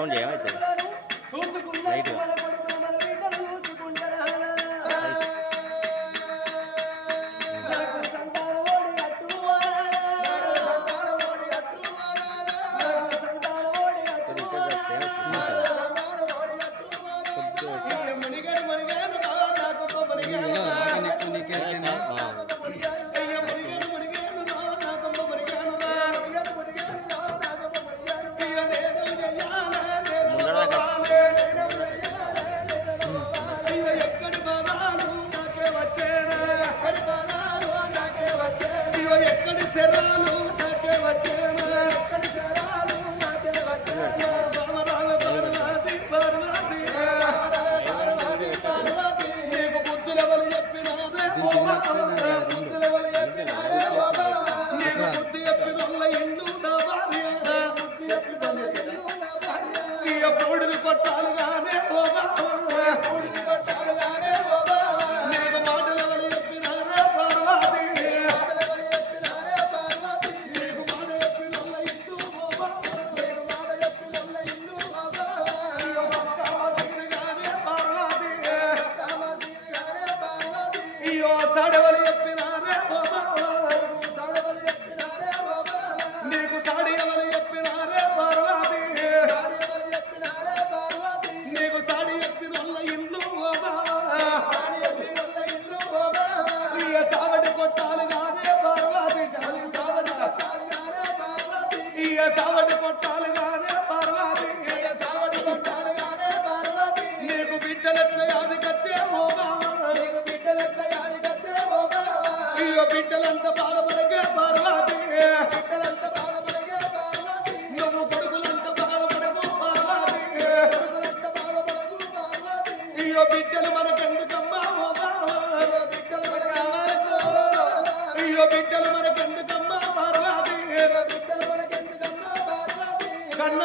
我连。కన్న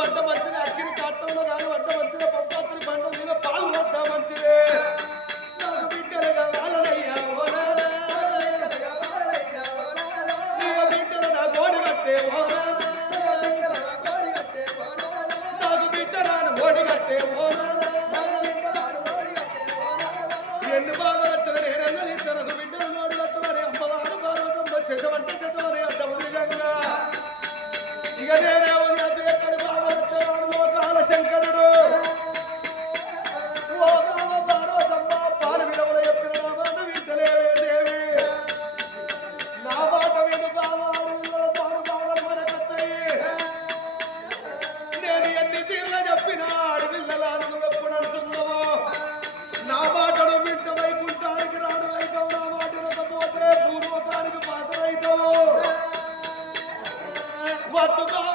வட்டம் Oh.